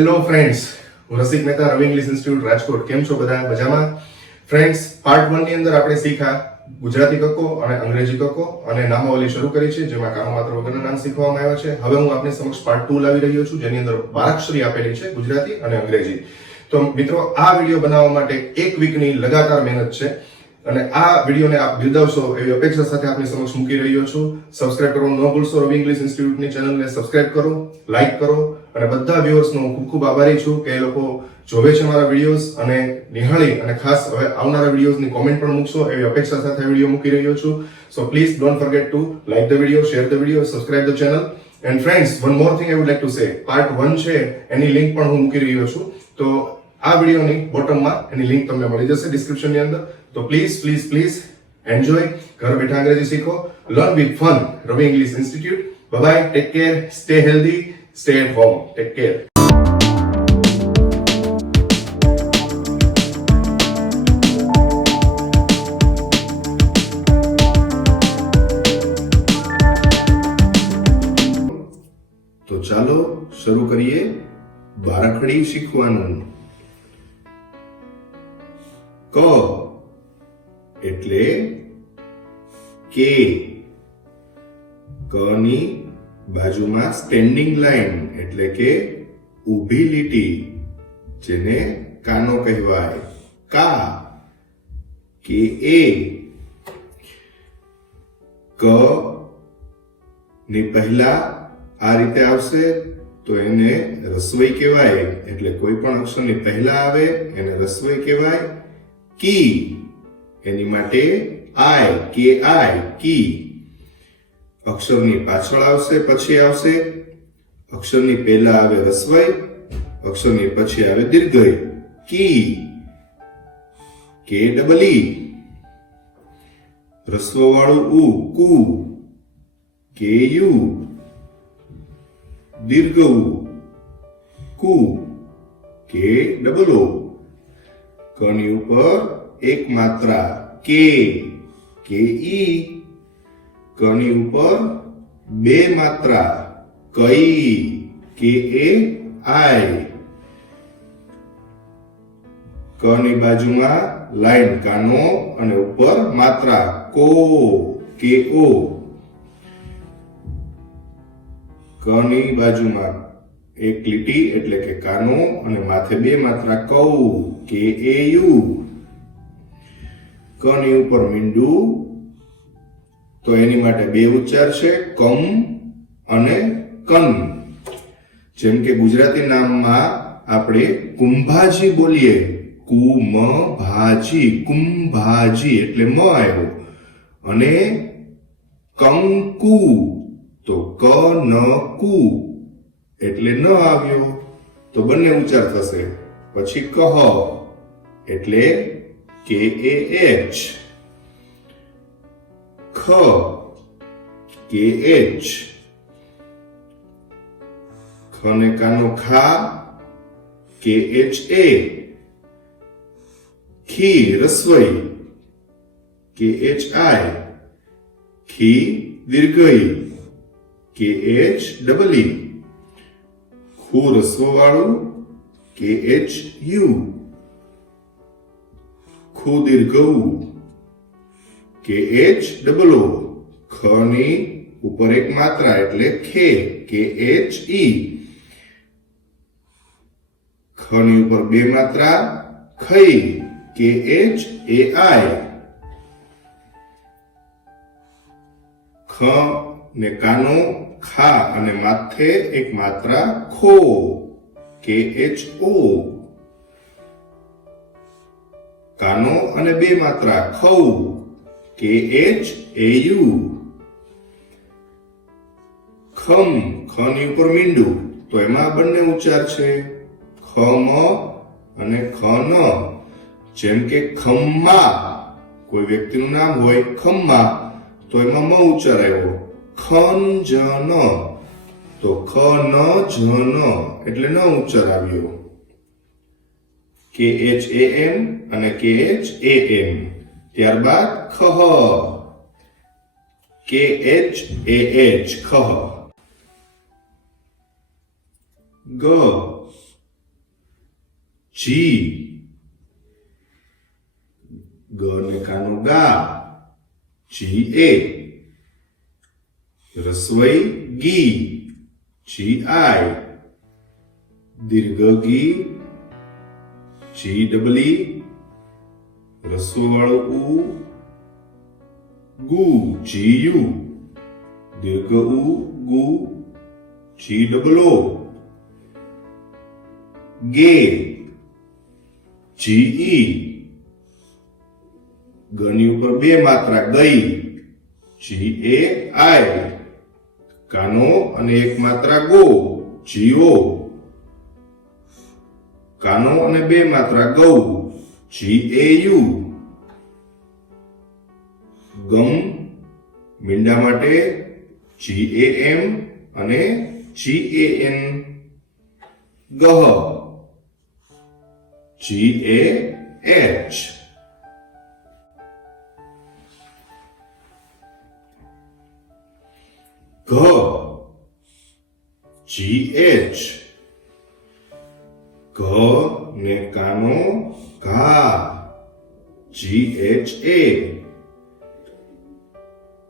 Hello friends, હું રસિક મહેતા, રવિ English institute Rajkot. કેમ છો બધા? મજામાં? ફ્રેન્ડ્સ, પાર્ટ 1 ની અંદર આપણે શીખ્યા ગુજરાતી કક્કો અને અંગ્રેજી કક્કો અને નામાવલી શરૂ કરી છે, જેમાં કાનો માત્ર વગરના નામ શીખવામાં આવ્યા છે. હવે હું આપની સમક્ષ પાર્ટ 2 લાવી રહ્યો છું, જેની અંદર બારાક્ષરી આપેલી છે, ગુજરાતી અને અંગ્રેજી. તો મિત્રો, આ વિડીયો બનાવવા માટે એક વીકની લગાતાર મહેનત છે અને આ વિડીયોને આપ બિરદાવશો એવી અપેક્ષા સાથે આપની સમક્ષ મૂકી રહ્યો છું. સબસ્ક્રાઇબ કરવાનું ન ભૂલશો. રવિ ઇંગ્લિશ ઇન્સ્ટિટ્યૂટની ચેનલને સબસ્ક્રાઇબ કરો, લાઈક કરો અને બધા વ્યુઅર્સનો હું ખૂબ ખૂબ આભારી છું કે એ લોકો જોવે છે મારા વિડીયોઝ અને નિહાળી અને ખાસ હવે આવનારા વિડીયોઝની કોમેન્ટ પણ મૂકશો એવી અપેક્ષા સાથે વિડીયો મૂકી રહ્યો છું. So please don't forget to like the video, share the video, subscribe the channel. And friends, one more thing I would like to say, part 1 છે એની લિંક પણ હું મૂકી રહ્યો છું. તો આ વિડીયોની બોટમમાં એની લિંક તમને મળી જશે ડિસ્ક્રિપ્શનની અંદર. તો પ્લીઝ એન્જોય. ઘર બેઠા અંગ્રેજી શીખો, learn with fun. Ravi English institute. Bye bye, take care, stay healthy, stay at home. Take care. તો ચાલો શરૂ કરીએ બારાખડી શીખવાનું. ક એટલે કે. ક ની બાજુમાં સ્ટેન્ડિંગ લાઈન એટલે કે ઊભી લીટી, જેને કાનો કહેવાય. કા કે એ. ક ની પહેલા આ રીતે આવશે તો એને રસવઈ કહેવાય. એટલે કોઈ પણ અક્ષરની પહેલા આવે એને રસવઈ કહેવાય. કી એની માટે આય, કે આય, કી. અક્ષરની પાછળ આવશે, પછી આવશે. અક્ષરની પહેલા આવે રસવઈ, અક્ષરની પછી આવે દીર્ઘઈ. કી. કે ડબલ ઈ. રસ્વ વાળું ઉ, કુ. કે યુ. દીર્ઘ ઉ, કુ. કે ડબલ ઓ. કની ઉપર એક માત્રા કે, કે ઈ. કની ઉપર બે માત્રા કઈ, કે એ આય. કની બાજુમાં લાઈન કાનો અને ઉપર માત્રા કો, કે ઓ. કની બાજુમાં એક લીટી એટલે કે કાનો અને માથે બે માત્રા કૌ, કે એ યુ. કની ઉપર મીંડું, તો એની માટે બે ઉચ્ચાર છે, કમ અને કન. જેમ કે ગુજરાતી નામમાં આપણે કુંભાજી બોલીએ, કુમ ભાજી, કુંભાજી એટલે મ આવ્યો. અને કંકુ તો ક ન કુ એટલે ન આવ્યો, તો બંને ઉચ્ચાર થશે. પછી કહ એટલે કે એ એચ. ખ કે એચ. ખને કાનો ખા, કે એચ એ. ખી રસવઈ, કે એચ આય. ખી દીર્ઘઈ, કે એચ ડબલ ઈ. ખુ રસ્વ વાળું, કે એચ યુ. ખુ દીર્ઘ ઉ, કે એચ ડબલ ઓ. ખ ની ઉપર એક માત્રા એટલે ખે, કે એચ ઈ. ખ ની ઉપર બે માત્રા ખઈ, કે એચ એ આય. ખ ને કાનો ખા અને માથે એક માત્રા ખો, કે એચ ઓ. કાનો અને બે માત્રા ખૌ, કે એચ એ યુ. ખમ, ખ ની ઉપર મીંડું, તો એમાં બંને ઉચ્ચાર છે, ખમ અને ખન. જેમ કે ખમ્મા, કોઈ વ્યક્તિનું નામ હોય ખમ્મા, તો એમાં મ ઉચ્ચાર આવ્યો. ખંજન, તો ખ ન જન એટલે ન ઉચ્ચાર આવ્યો. કે એચ એ એમ અને કે એચ એ એમ. ત્યારબાદ ખહ, કે એચ એ એચ, ખહ. ગ જી, ગ ને કાનો ગા, જી એ, રસવઈ ગી, જી આઈ, દીર્ઘ ગી, જી ડબલી, રસ્વ વાળો ઉ, ગુ, જી યુ, દીર્ઘ ઉ, ગુ, જી ડબલો, ગે, જી ઈ, ગની ઉપર બે માત્રા ગઈ, જી એ આઈ, કાનો અને એક માત્રા ગો, જીઓ, કાનો અને બે માત્રા ગૌ, જી એ યુ, ગમ મીંડા માટે જી એ એમ અને જી A N, ગહ, G A H, ઘ, જી એચ, ઘ ને કાનો ઘા, જી એચ એ,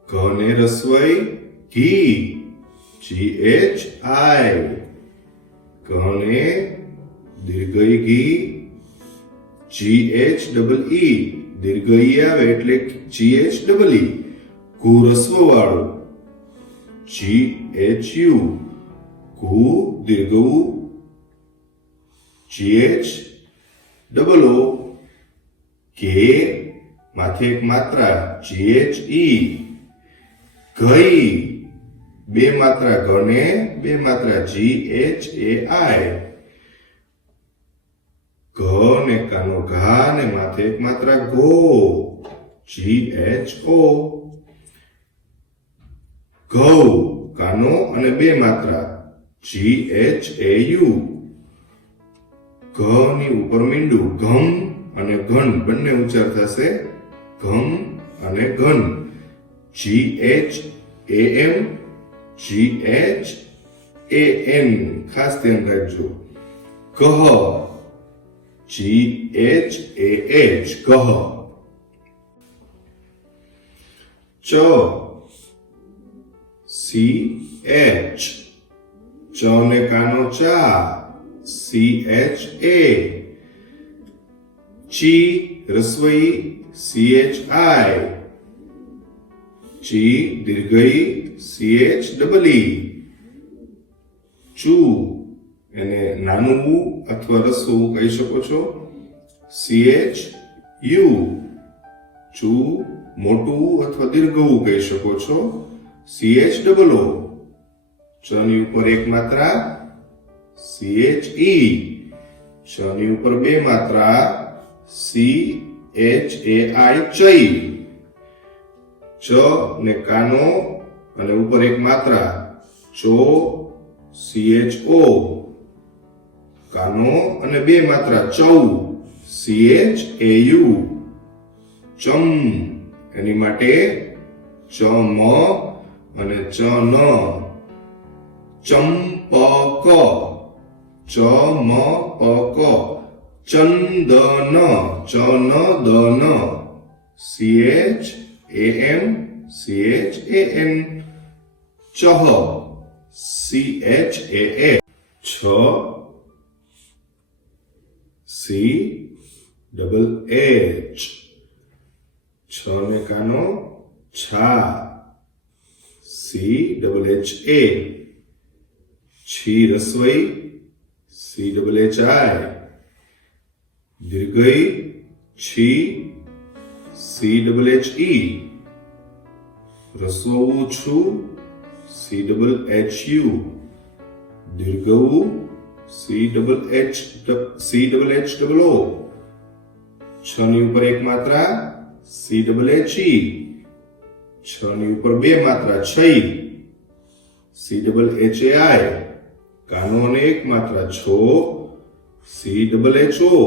ઘ ને રસવઈ ઘી, જી એચ આઈ, ઘ ને દીર્ઘઈ ઘી, જી એચ ડબલ ઈ, દીર્ઘ ઈ આવે એટલે જી એચ ડબલ ઈ, ઘુ રસ્વ વાળું, જી એચ યુ, ઘુ દીર્ઘ ઉ, જી એચ ડબલ ઓ, કે માથે એક માત્રા જી એચ ઈ, ઘઈ બે માત્રા ઘ ને બે માત્રા જી એચ એ આઈ, ઘ ને કાનો ઘા ને માથે એક માત્રા ગો, જી એચ ઓ, ઘઉ કાનો અને બે માત્રા જી એચ એ યુ, ઘ ની ઉપર મીંડું ઘમ અને ઘન બંને ઉચ્ચાર થશે, ઘમ અને ઘન, G H A M, G H A N, ખાસ ધ્યાન રાખજો, કહ, જી એચ એ એચ, કહ, ચ, સી એચ, ચ ને કાનો ચા, સી એચ એ, ચી રસવઈ સી એચ આઈ, ચી દીર્ઘઈ સી એચ ડબલ ઈ, ચુ એને નાનું ઉ અથવા રસ્વ ઉ કહી શકો છો, સી એચ યુ, ચુ મોટું ઉ અથવા દીર્ઘ ઉ કહી શકો છો, સી એચ ડબલ ઓ, ચ ની ઉપર એક માત્રા સી એચ ઈ, ચ ની ઉપર બે માત્રા સી એચ એ આઈ, ચઈ, ચ ને કાનો અને ઉપર એક માત્રા ચો, સી એચ ઓ, કાનો અને બે માત્રા ચૌ, સી એચ એ યુ, ચમ એની માટે ચ મ અને ચ ન, ચંપક, ચ મ પ ક, ચંદન, ચ ન દ ન, C H A M, C H A N, ચહ, સી એચ એ એ, છ, સી ડબલ એચ, છ ને કાનો છા, સી ડબલ એચ એ, છી રસવઈ સી ડબલ એચ આઈ, દીર્ઘઈ છી સી ડબલ એચ ઈ, રસ્વ ઉ છું સી ડબલ એચ યુ, દીર્ઘ ઉ C double H double O, છ ની ઉપર એક માત્રા સી ડબલ એચ ઈ, છ ની ઉપર બે માત્રા છઈ, સી ડબલ એચ એ આઈ, કાનો અને એક માત્રા છો, સી ડબલ એચ ઓ,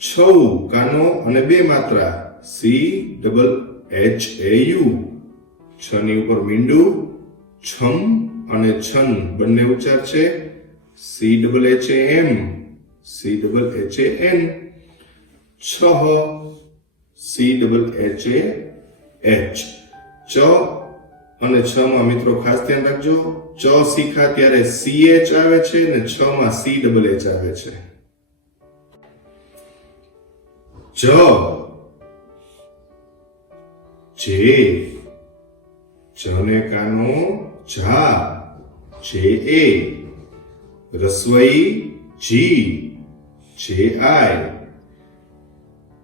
છૌ કાનો અને બે માત્રા C double H A you, છ ની ઉપર મીંડું છમ અને છન બંને ઉચ્ચાર છે, C double H A M, CHAN. छह, CHAH. ચ અને છ માં મિત્રો ખાસ ધ્યાન રાખજો, ચ શીખા ત્યારે CH આવે છે ને છ માં CHH આવે છે. જ, જે, જને કાનો જા, જે એ, રસવઈ જી, જે આય,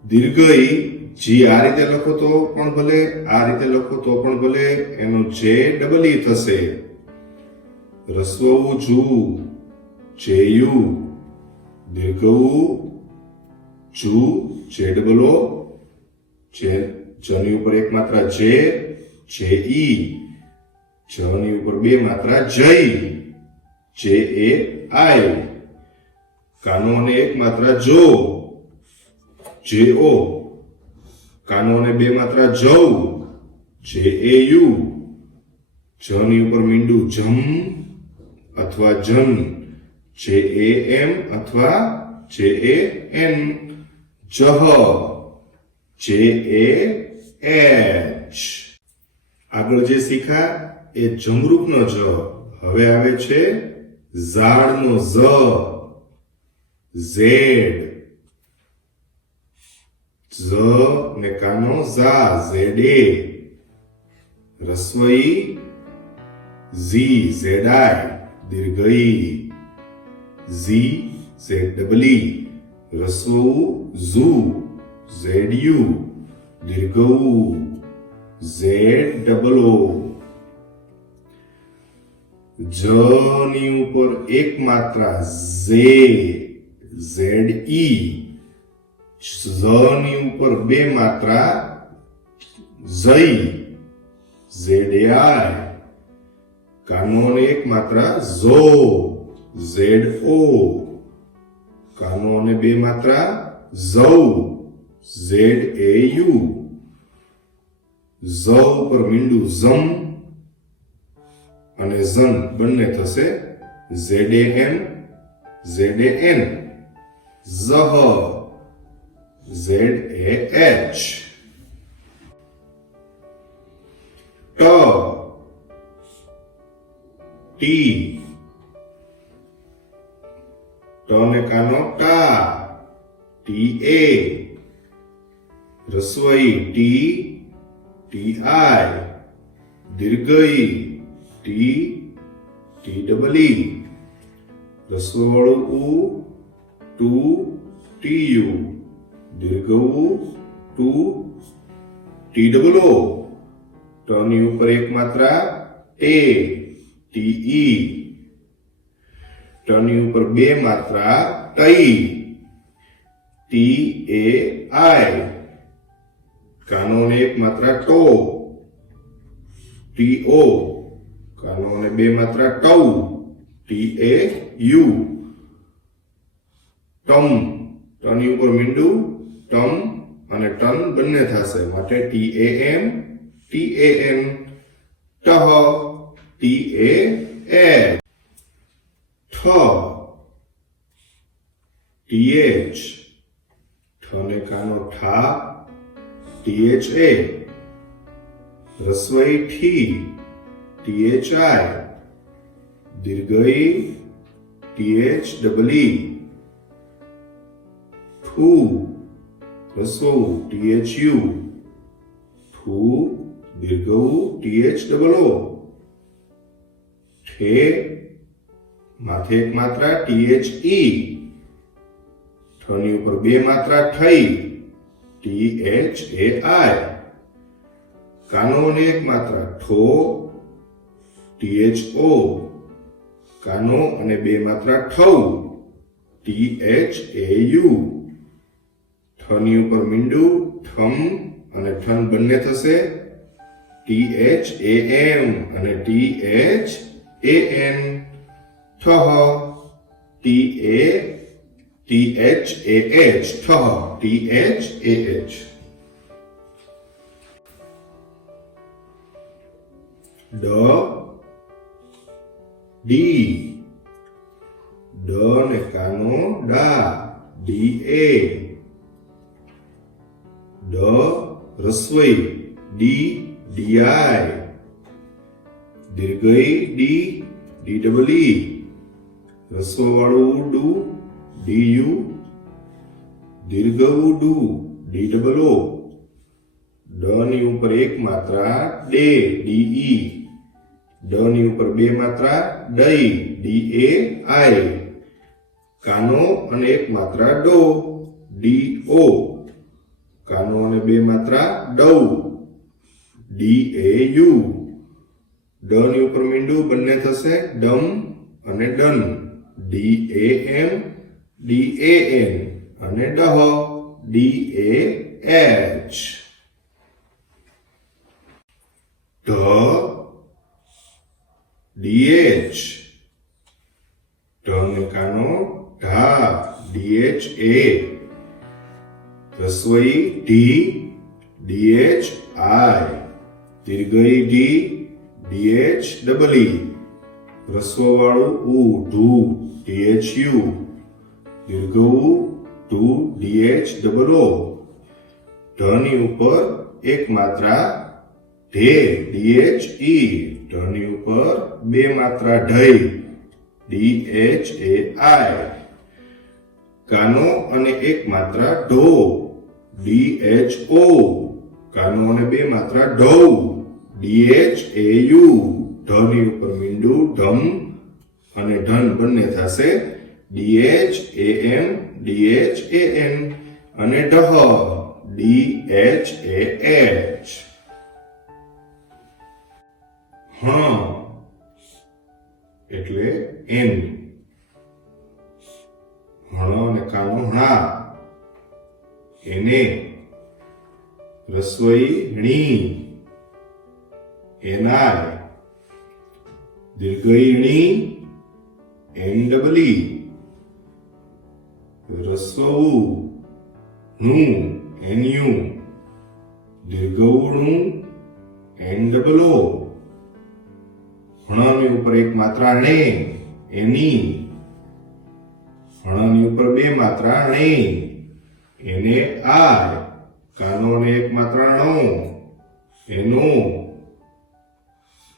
દીર્ઘઈ જી આ રીતે લખો તો પણ ભલે, આ રીતે લખો તો પણ ભલે, એનો જે ડબલ ઈ થશે. રસ્વઉ જુ, જેયુ, દીર્ઘઉ જુ, જે ડબલ ઓ, જે જની ઉપર એક માત્રા જે, જે ઈ, જની ઉપર બે માત્રા જઈ, જે એ આય, કાનો અને એક માત્રા જો, જે ઓ, કાનો અને બે માત્રા જવ, જે એ યુ, જની ઉપર મીંડું જમ અથવા જન, જે એ એમ અથવા જે એ એન, જહ, જે એ એચ. આગળ જે શીખા એ જમરૂખનો જ. હવે આવે છે ઝાડનો ઝ, ઝેડ, ઝ ને કાનો ઝા, ઝેડે, રસ્વઈ ઝી, ઝેડાય, દીર્ઘઈ ઝી, ઝેડબલી, રસ્વઉ ઝુ, ઝેડયુ, દીર્ઘઉ ઝેડબલો. જ ની ઉપર એક માત્રા ઝે, ઝેડ ઈ, ઝ ની ઉપર બે માત્રા ઝઈ, ઝેડ આય, કાનો ને એક માત્રા ઝો, ઝેડ ઓ, કાનો ને બે માત્રા ઝૌ, ઝેડ એ યુ, ઝ ઉપર મીંડું ઝમ અને ઝન બંને થશે ZAM, ZAN, ઝહ, ZAH. ટ, ટી, ટ ને કાનો ટા, TA, રસવઈ ટી, TI, દીર્ઘઈ ટી, TEE, રસવવાળું ઉ, ટુ, TU, દીર્ઘઉ ટુ, TOO, ટની ઉપર એક માત્રા ટે, TE, ટની ઉપર બે માત્રા ટઈ, TAI, કાનો ને એક માત્રા ટો, TO, કાનો ને બે માત્રા ટૌ, TAU, ટમ, ટની ઉપર મીંડું ટમ અને ટન બંને થશે માટે TAM, TAN, ટહ, TAH. ઠ, TH, ઠને કાનો ઠા, THA, રસવઈ ઠી, THI, દીર્ઘઈ THEE, ઠુ, રસવઉ THU, ઠુ, દીર્ઘઉ THOO, ઠે, માથે એક માત્રા THE, ઠની ઉપર બે માત્રા ઠઈ, THAI, કાનો ને એક માત્રા ઠો, THO, કાનો અને બે માત્રા ઠૌ, THAU, ઠની ઉપર મીંડું ઠમ અને ઠન બંને થશે THAM અને THAN, ઠહ, THAH, ઠહ, THAH. ડ, ડી, ડ ને કાનો ડા, DA. ડ રસ્વઈ, DI. દીર્ઘઈ, DEE. રસ્વ વાળું ડુ, DU. દીર્ઘવું ડુ, DOO. ડ ની ઉપર એક માત્રા ડે, DE. ડ ની ઉપર બે માત્રા ડઈ, DAI. કાનો અને એક માત્રા ડો, DO. કાનો અને બે માત્રા ડૌ, DAU. ડ ની ઉપર મીંડું બંને થશે ડમ અને ડન, DAM, DAN. અને ડહ, DAH. ઢ, DH. ઢ ને કાનો ઢા, DHA. રસ્વઈ ઢી, DHI. દીર્ઘઈ ઢી, DHEE. રસ્વ વાળું ઉ ઢુ, DHU. દીર્ઘવું ટુ, DHOO. ઢ ની ઉપર એક માત્રા ઢે, DHE. ઢ ની ઉપર બે માત્રા ઢઈ, DHAI. કાનો અને એક માત્રા ઢો, DHO. કાનો અને બે માત્રા ઢૌ, DHAU. ઢ ની ઉપર મીંડું ઢમ અને ઢન બંને થશે DHAM, DHAN. અને ઢહ, DHAH. હા એટલે એન. હણ અને કાનો હા, એને. રસ્વઈ ણી, NI. દીર્ઘઈ ણી, NEE. રસ્વઉ નું, NU. દીર્ઘઉનું, NOO. હણની ઉપર એક માત્રા ણે, એની. હણની ઉપર બે માત્રા ણે, એને આય. કાનો ને એક માત્રા ણો, એનો.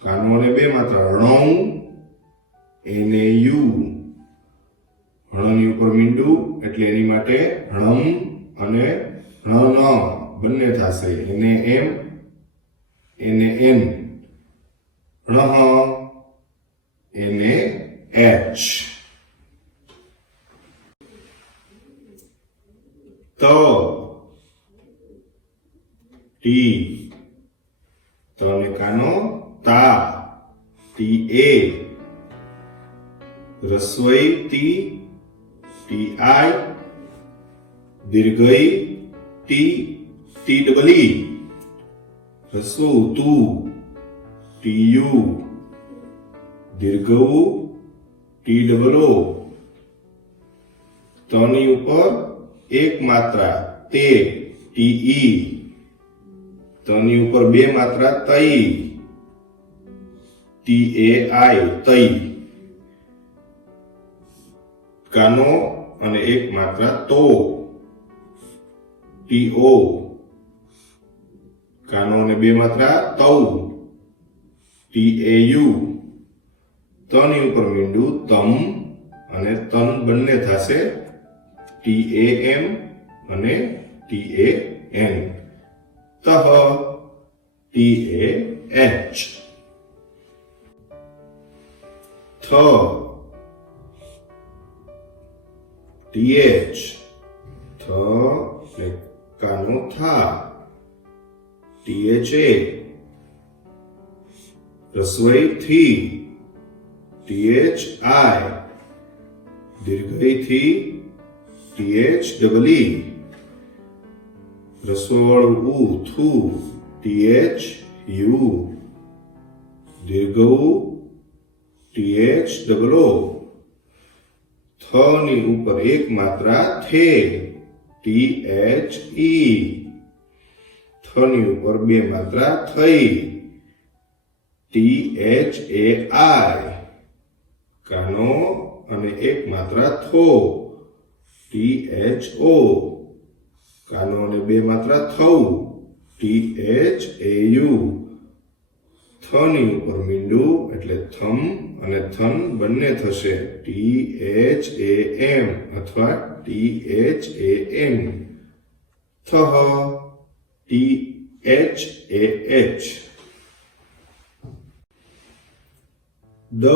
કાનો ને બે માત્રા રણૌ, એને યુ. હણની ઉપર મીંડું એટલે એની માટે હણમ અને હણ બંને થશે, એને એમ, એને એન. હણ, એને એચ. ત, ટી. ત ને કાનો તા, TA. રસ્વઈ ટી, TI. દીર્ઘઈ ટી, TEE. રસ્વ તું, TU. દીર્ઘવું TOO. તની ઉપર એક માત્રા તે, TE. તની ઉપર બે માત્રા તઈ, TAI, તઈ. કાનો અને એક માત્રા તો, TO. કાનો અને બે માત્રા તૌ, TAU. તની ઉપર મીંડું તમ અને તન બંને થશે TAM અને TAN. તહ, TAH. થ, TH. થ ને કાનો થા, THA. રસ્વઈ થી, THI. દીર્ઘઈ થી, THEE. રસ્વ વાળું ઉ થુ, THU. દીર્ઘઉ THOO. થ ની ઉપર એક માત્રા થે, THE. થ ની ઉપર બે માત્રા થઈ, THAI. કાનો અને એક માત્રા થો, THO. કાનો અને બે માત્રા થૌ, THAU. થની ઉપર મીંડું એટલે થમ અને થન બંને થશે, THAM અથવા THAN. થહ, THAH. દ,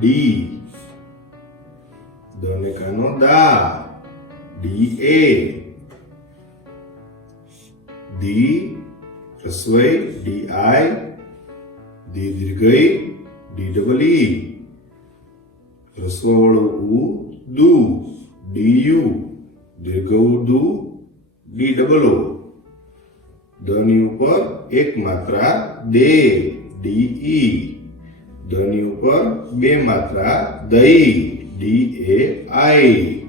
ડી, દ ને કાનો દા, DA. દી રસોઈ, DI. દી દીર્ઘઈ, DEE. રસવાવાળો ઉ, દુ, DU. દીર્ઘ દુ, DOO. દની ઉપર એક માત્રા દે, DE. દની ઉપર બે માત્રા દઈ, DAI.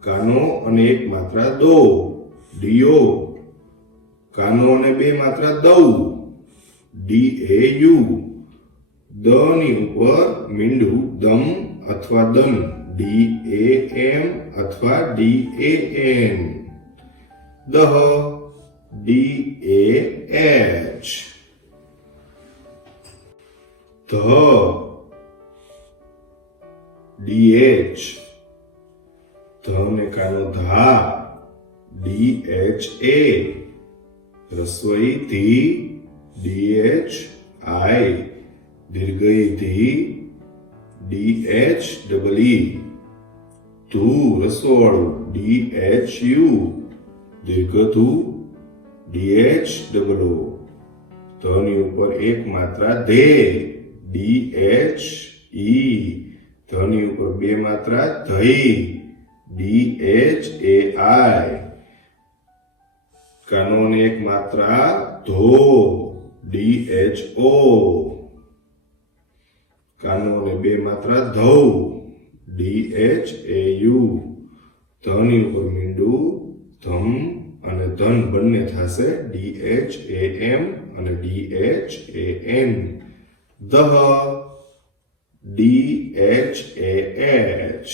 કાનો અને એક માત્રા દો, DO. કાનો અને બે માત્રા દઉ, DAU. દની ઉપર મીંડું દમ અથવા દન, DAM અથવા DAN. દહ, DAH. ધ, DH. ધ ને કાનો ધા, DHA. રસોઈ ધી, DHI. દીર્ઘઈ ધી, DHEE. ધુ રસોવાળું, DHU. દીર્ઘ ધુ, DHOO. ધની ઉપર એક માત્રા ધે, DHE. ધની ઉપર બે માત્રા ધઈ, DHAI. કાનો ને એક માત્રા ધો, DHO. કાનો ને બે માત્રા ધૌ, DHAU. ધની ઉપર મીંડું ધમ અને ધન બંને થશે, DHAM અને DHAN. દહ, DHAH.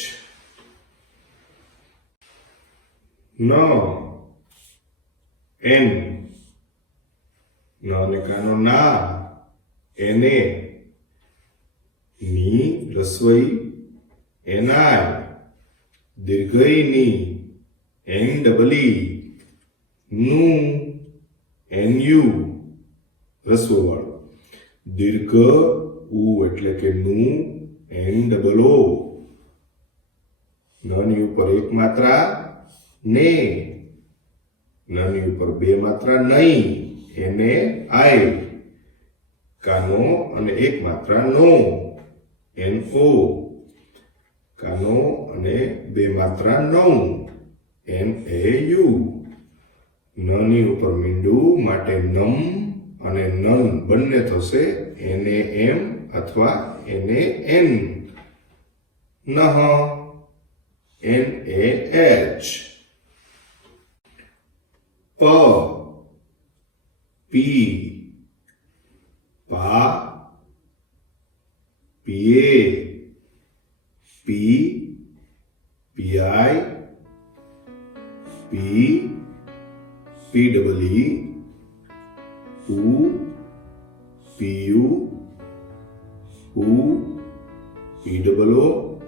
ન, N. ન ને કાનો ના, NA. ની રસોઈ, NI. દીર્ઘઈ ની, NEE. નું, NU. રસોવાળું, દીર્ઘ ઉ એટલે કે નું, NOO. નની ઉપર એક માત્રા ને, નની ઉપર બે માત્રા નહીં, NAI. કાનો અને એક માત્રા નો, NO. કાનો અને બે માત્રા નૌ, NAU. નની ઉપર મીંડું માટે નમ અને નન બંને થશે, NAM અથવા NAN. નહ, NAH. પ, પી, પા, પીએ, પી, પીઆઈ, પી, PEE. પુ, PU. પુ, POO.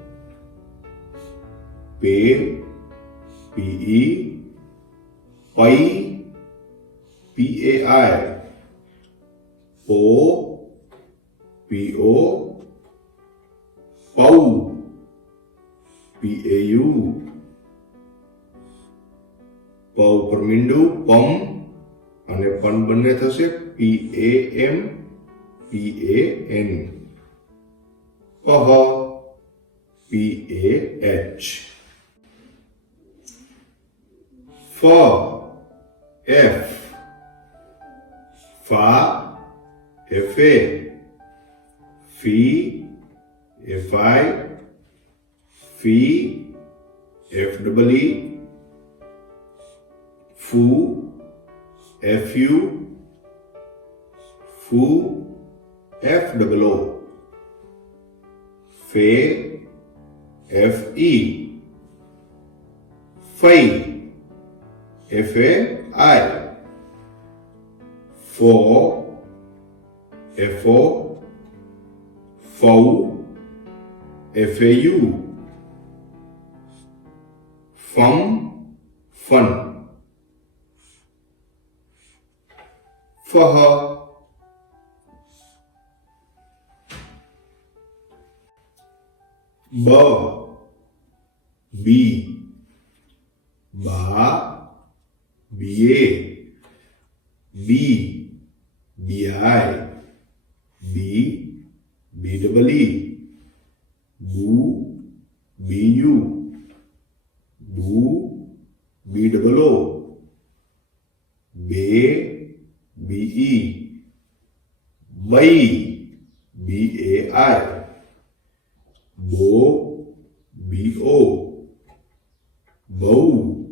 Pay, PE. પૈ, PAI. પો, PO. પૌ, PAU. પ ઉપર મીંડું પમ અને પન બંને થશે, PAM, PAN. પહ, PAH. ફ, F. ફા, FA. ફી, FI. ફી, FEE. ફુ, FU. ફુ, FOO. ફે FE, ફઈ FAI, ફો FO, ફૌ FAU, ફમ ફન, ફહ બ બી બા બીએ બી બીઆઈ બી બીડબલઈ બુ બીયુ બુ બીડબલઓ બે બીઈ બઈ BAI બો BO બહુ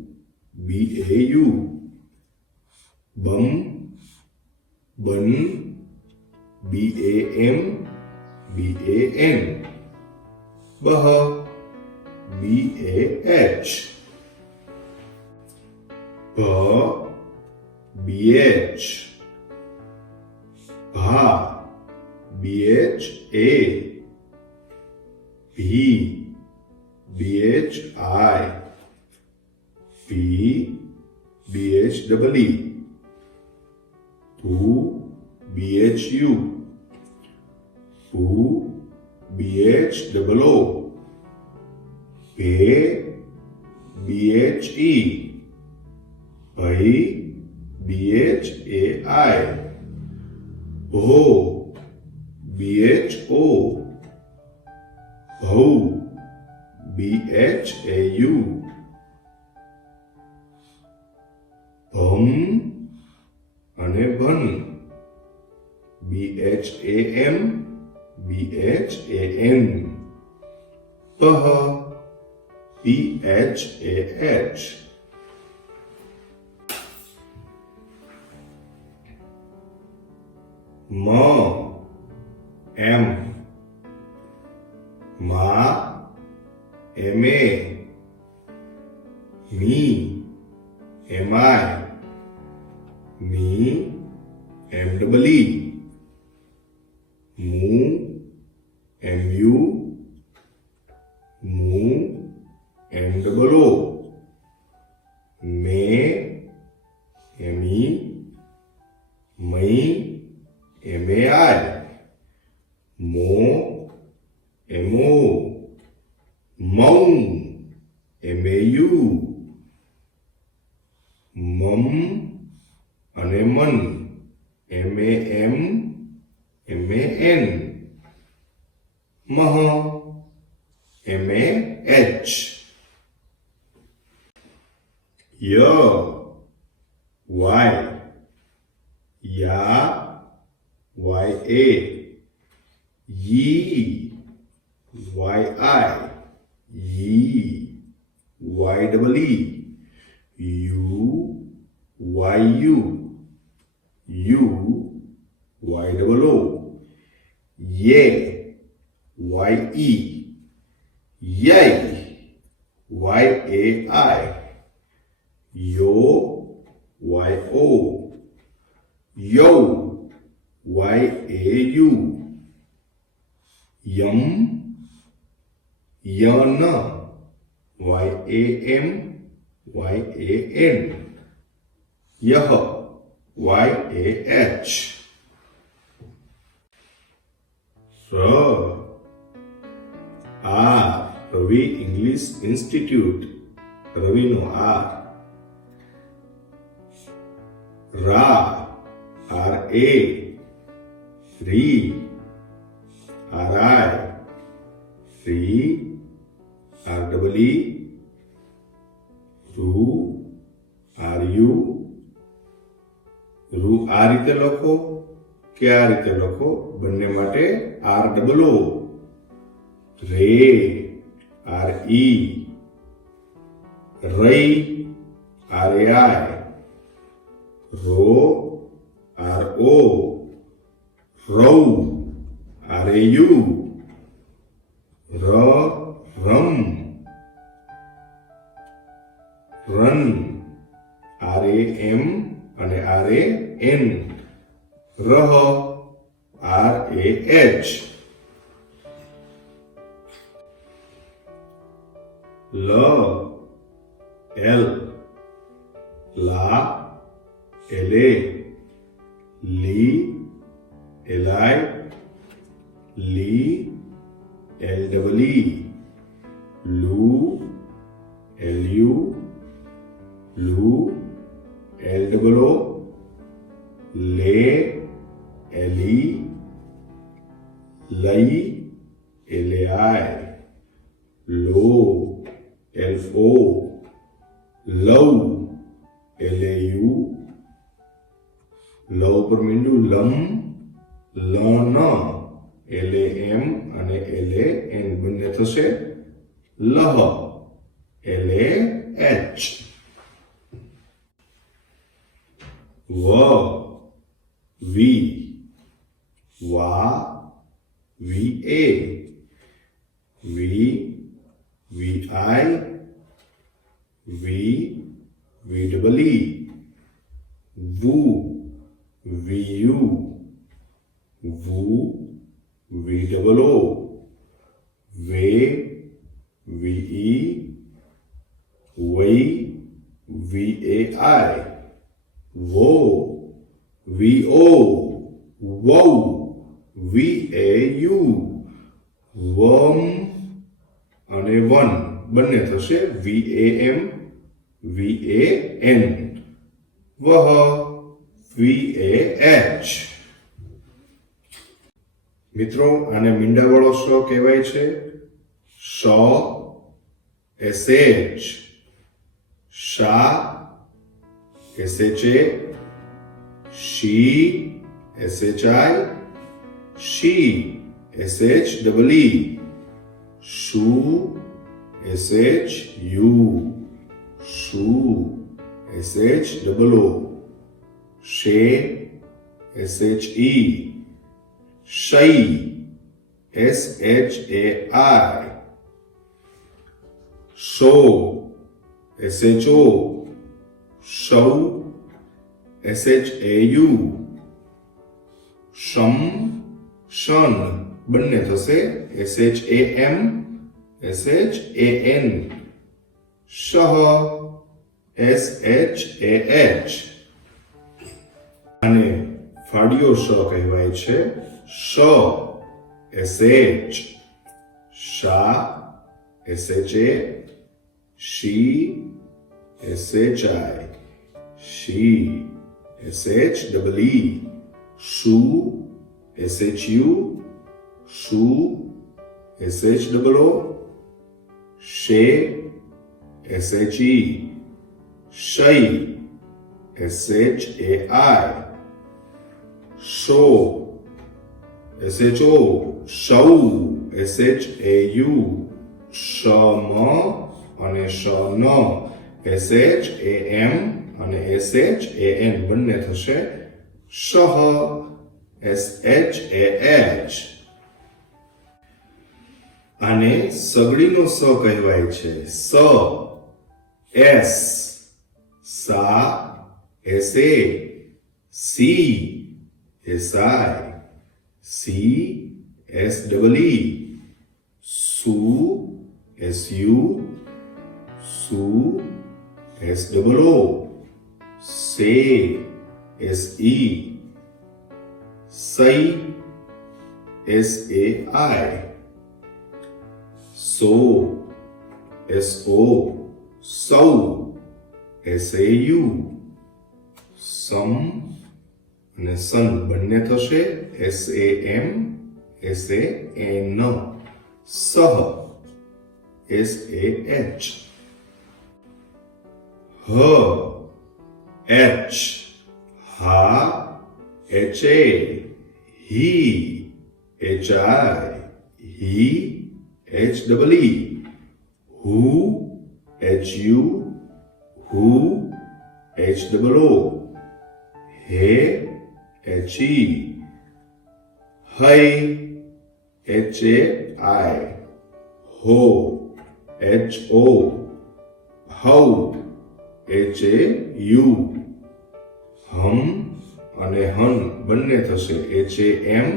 BAU બમ બન BAM BAN બહ BAH BH ભા BHA ભી BHI ભી BHEE ભૂ BHU ભૂ BHOO ભે BHE ભઈ BHAI ભો BHO ભૌ BHAU ભમ અને ભન BHAM BHAN પહ PHAH મ એમ મા MA મી MI મી MEE mu MU mu MOO મે ME મઈ MAI મો MO મૌ MAU મમ અને મન MAM MAN મહ MAH ય વાય યા YA yee YI yee YEE YU YOO ye yay YAI yo YO YAU yum yan YAM YAN yah YAH Ravi English Institute Ravino R Ra RA Re RI Re REE Ru RU રૂ આ રીતે લખો કે આ રીતે લખો બંને માટે ROO રે RE રઈ RAI રો RO રૌ RAU રમ, રન, RAM અને RAN, રહ, RAH, લ, L, લા, LA, લી, LI, લી, LEE, લુ, LU, લુ, LOO, લે, LE, લઈ, LAI, લો, LO, લવ, LAU, લ ઉપર મીંડું, લમ, લન, LAM અને LAN બંને થશે લહ, LAH, વ, વી, વા, VA, વી, VI, VEE, વુ, VU, વુ, VOO, way, VE, વૈ, VAI, વો, VO, વૌ, VAU, વમ અને વન બંને થશે VAM, VAN, વહ, VAH. મિત્રો આને મીંડાવાળો શ કહેવાય છે. શ, SH, શા, SHA, શી, SHI, શી, SHEE, શુ, SHU, શુ, SHOO, શે, SHE, શૈ, SHAI, show, SHO, શૌ, SHAU, શમ, શન બંને થશે SHAM, SHAN, શહ, SHAH. અને ફાડિયો શ કહેવાય છે. શ, SH, શા, SHA, શી, SHI, શી, SHEE, શુ, SHU, શુ, SHOO, શે, SHE, શૈ, SHAI, show, SHO, શૌ, SHAU, શમ અને શન, SHAM અને SHAN બંને થશે શહ, SHAH. આને સગડીનો સ કહેવાય છે. સ, S, સા, SA, C, SI, C, SEE, સુ, SU, સુ, SOO, સે, SE, સૈ, SAI, સો, SO, સૌ, SAU, સમ અને સન બંને થશે SAM, SAN, સહ, SAH. હ, H, હા, HA, હી, HI, હી, HEE, હુ, HU, હુ, HOO, હે, HE, હૈ, HAI, હો, HO, હવ, HAU, હમ અને હન બંને થશે HAM,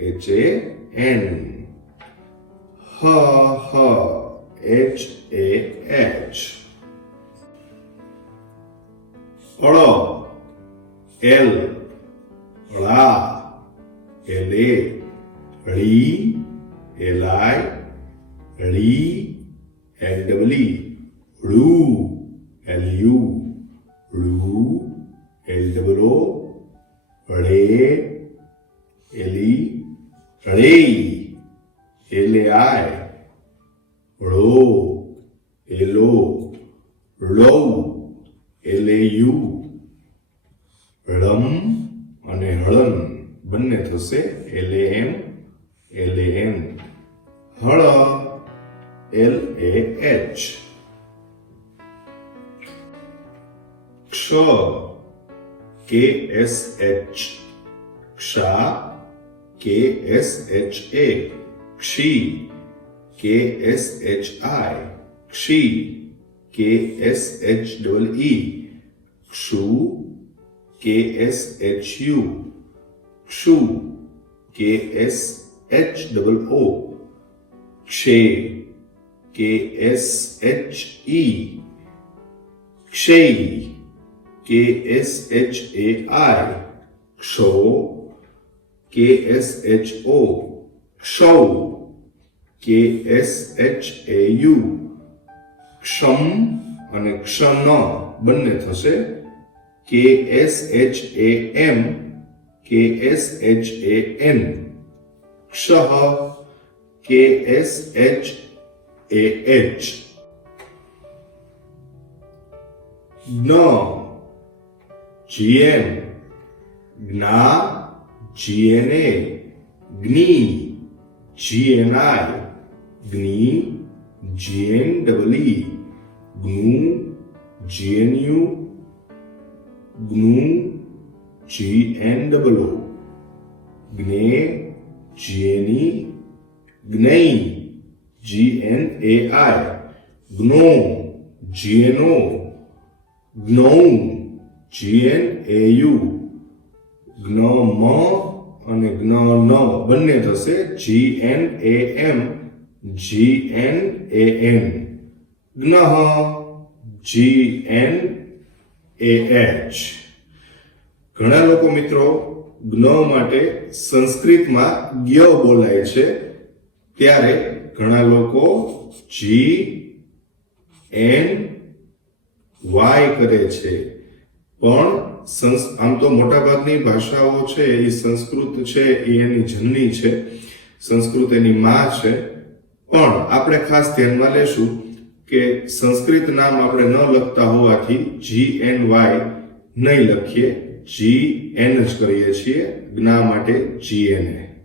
HAN, હ, HAH, અળ, એલ, ળા, એલે, ળી, એલાય, ળી, એલડબલી, ળુ, એલયુ, ળુ, એલડબલો, ળે, એલી, ળેઈ, એલેઆય, ળો, એલો, ળૌ, એલેયુ, ળમ અને હળન બંને થશે LAM, LAN, હળ, LAH, ક્ષ, KSH, ક્ષા, KSHA, ક્ષી, KSHI, ક્ષી, KSHEE, ક્ષુ, KSHU, ક્ષુ, KSHOO, ક્ષે, KSHE, ક્ષેય, KSHAI, ક્ષો, KSHO, ક્ષૌ, KSHAU, ક્ષમ અને ક્ષન બંને થશે KSHAM, KSHAN, ક્ષહ, KSHAH, જ્ઞ, GN, જ્ઞા, GNA, જ્ઞી, GNI, જ્ઞી, GNEE, જ્ઞુ, GNU, જ્ઞુ, GNOO, જ્ઞે, GNE, જ્ઞેય, GNAI, જ્ઞો, GNO, જ્ઞૌ, GNAU, જ્ઞમ અને જ્ઞન બંને થશે GNAM, GNAN, જ્ઞઃ, GNAH. ઘણા લોકો મિત્રો જ્ઞ માટે સંસ્કૃતમાં જ્ઞ બોલાય છે, ત્યારે ઘણા લોકો GNY કરે છે. પણ આમ તો મોટાભાગની ભાષાઓ છે એ સંસ્કૃત છે, એ એની જનની છે, સંસ્કૃત એની માં છે. પણ આપણે ખાસ ધ્યાનમાં લેશું કે સંસ્કૃત નામ આપણે ન લખતા હોવાથી GNY નહીં લખીએ, GN જ કરીએ છીએ, જ્ઞા માટે GNA.